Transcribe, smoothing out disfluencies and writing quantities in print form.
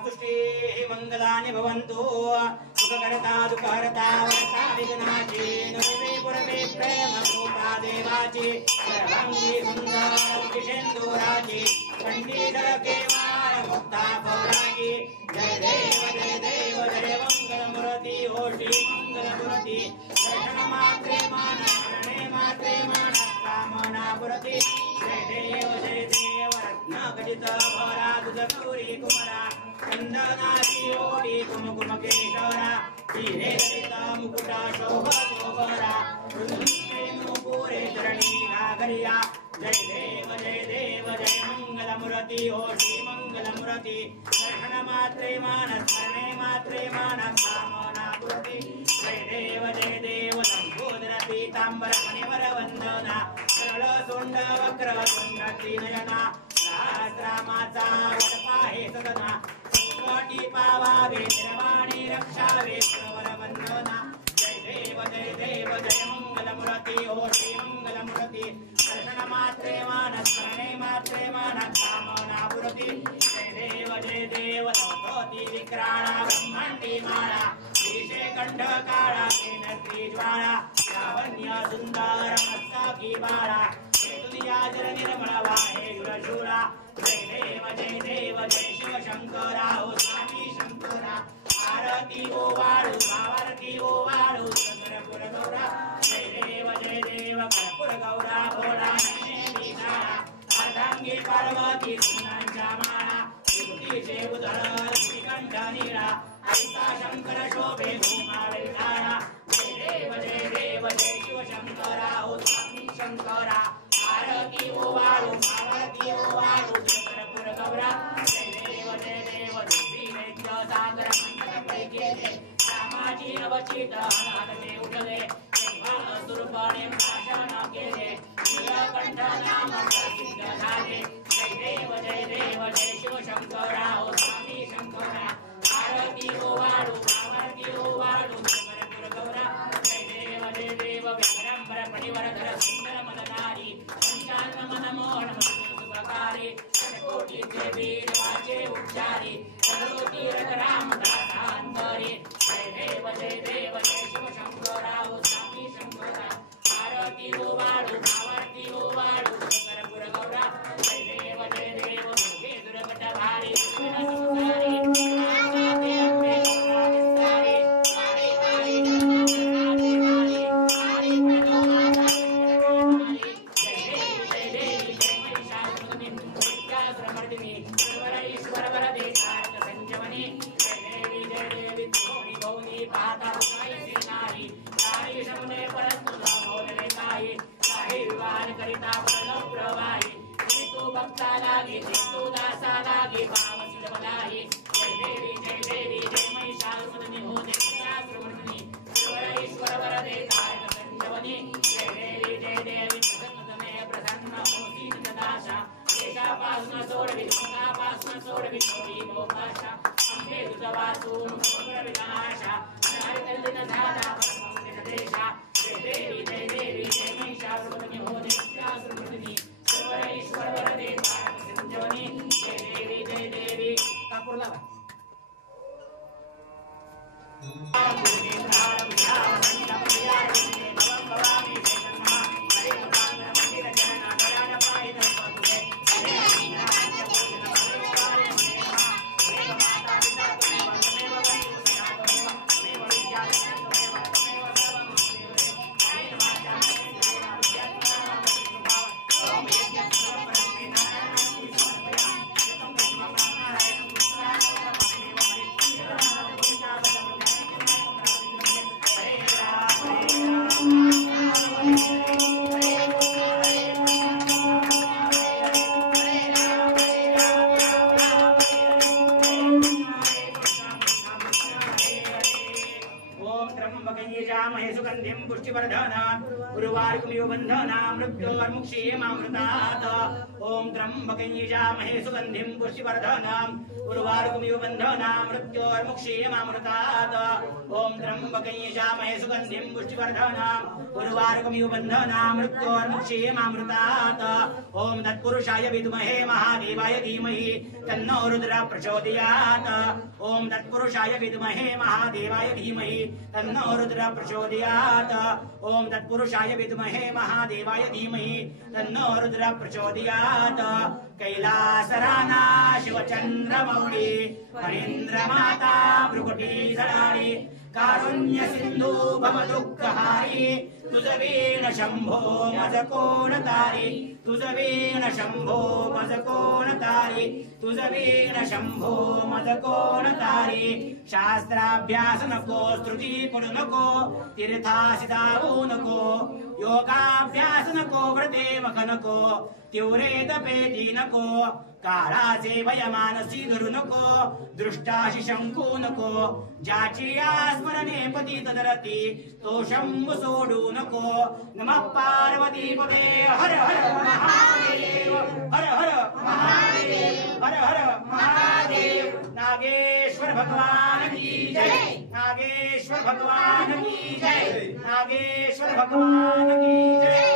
स्तुष्टिः मंगलानि भवन्तु सुखकर्ता दुःखहर्ता वरता विघ्नाची नुरवे पुरवे प्रेम भूता देवाची सर्वांगी सुंदर किशेंदुराची पंडित केवार मुक्ता पौराची जय देव जय मंगलमूर्ति ओ श्री मंगलमूर्ति दर्शन मात्रे मान शरणे मात्रे मान कामना पुरति जय देव रत्नाखचित भरा दुध गौरी कुमरा चंदनाची ओडी कुमकुम केशरा हिरे हरिता मुकुटा शोभा शोभरा पूरे चरणी नागरिया जय देव जय मंगलमूर्ति ओ श्री मंगलमूर्ति दर्शन मात्रे मान स्मरणे मात्रे मान कामना पुरति जय देव लंबोदर पीतांबर मणिवर वंदना सरळ सोंड वक्र तुंड त्रिनयना सहस्रामाचा वरपाहे सदना संकटी पावावे निर्वाणी रक्षावे प्रवर वंदना जय देव जय मंगलमूर्ति ओ श्री मंगलमूर्ति दर्शन मात्रे मान स्मरणे मात्रे मान कामना पुरति जय देव नवकोटि विक्राळा ब्रह्मांडी माळा विषे कंठ काळा केनत्री ज्वाळा लावण्य सुंदर मस्तकी बाळा दुनिया जल निर्मळ वाहे जुरशूरा जय देव जय शिव शंकरा ओ स्वामी शंकरा आरती ओ वाळू आरती ओ वाळू कर्पूर गौरा जय देव कर्पूर गौरा भोळा नेमी काळा अर्धांगी पार्वती सुनांच्या माळा विभूतीचे उधळ श्रीकंठ नीळा ऐसा शंकर शोभे भूमावेल काळा जय देव जय शिव शंकरा ओ स्वामी शंकरा आरती ओ वाळू आरती ओ वाळू कर्पूर गौरा जय देव देवी नैत्य सागर मंडल पैकेले रामाची अवचित अनादने उठले सुरपाने भाषण केले नीलकंठ नाम प्रसिद्ध झाले जय देव जय शिव शंकरा ओ स्वामी शंकरा आरती ओ वाळू आरती ओ वाळू कर्पूर गौरा जय देव विक्रंबर परिवरधर सुंदर मननारी पंचान्म मनमोहन सुप्रकारी षट्कोटी देवी वाचे उच्चारी सर्वोटी राम दासांतरी जय देव जय शिव शंकरा ओ स्वामी शंकरा आरती ओ वाळू आरती ओ वाळू कर्पूर गौरा जय देव दुर्गे दुर्गट भारी सुंदरी रामाते अंबे विस्तारी काली काली काली प्रणोमाता जय देवी जय महिषासुरमर्दिनी नित्यासुरमर्दिनी सर्वईश्वर वरदे कारक संजमनी जय देवी धोनी भौनी पाता साई सिनारी साई शमुने परंतु बोलले काही विवाह करिता परलो प्रवाही तू भक्ता लागे तू दासा लागे भाव सुलभलाही जय देवी जय महिषासुरमर्दिनी हो देवतासुरमर्दिनी सर्वईश्वर वरदे कारक संजमनी जय देवी प्रसन्न होती दाशा देशापासून सोडवी मुखापासून सोडवी सोडी मोकाशा अंबे तुझा वाचून विनाशा अनारितल्लिन झाला देशा जय देवी जय महिषासुरमर्दिनी हो देवतासुरमर्दिनी सर्वईश्वर वरदे कारक संजमनी जय देवी कापूर लावा पुष्टिवर्धन उर्वारुकमिव बन्धना मृत्योर्मुक्षीयमामृतात् ॐ त्र्यम्बकं यजामहे सुगन्धिं पुष्टिवर्धनम् उर्वारुकमिव बन्धना मृत्योर्मुक्षीयमामृतात् ॐ त्र्यम्बकं यजामहे सुगन्धिं पुष्टिवर्धनम् उर्वारुकमिव बन्धना मृत्योर्मुक्षीयमामृतात् ॐ तत्पुरुषाय विद्महे महादेवाय धीमहि तन्नो रुद्रः प्रचोदयात् ॐ तत्पुरुषाय विद्महे महादेवाय धीमहि तन्नो रुद्रः प्रचोदयात् ॐ तत्पुरुषाय विद्महे महादेवाय धीमहि तन्नो रुद्रः प्रचोदयात् कैलासराना शिवचन्द्रमौळि हरीन्द्रमाता भ्रुकुटीसराणि कारुण्य सिंधु भवदुःखहारी तुझवीण शंभो मज कोण तारी तुझवीण शंभो मज कोण तारी तुझवीण शंभो मज कोण तारी शास्त्राभ्यास नको स्तुती पडू नको तीर्थासी जाऊ नको योगाभ्यास नको व्रते मख नको तीव्रे तपेती नको काळाचे वयमानसी धरू नको दृष्टाशी शंकू नको ज्याची स्मरणे पतित धरती तो शंभू सोडू नको नमः पार्वती पदे हर हर महादेव हर हर महादेव हर हर महादेव नागेश्वर भगवान की जय नागेश्वर भगवान की जय नागेश्वर भगवान की जय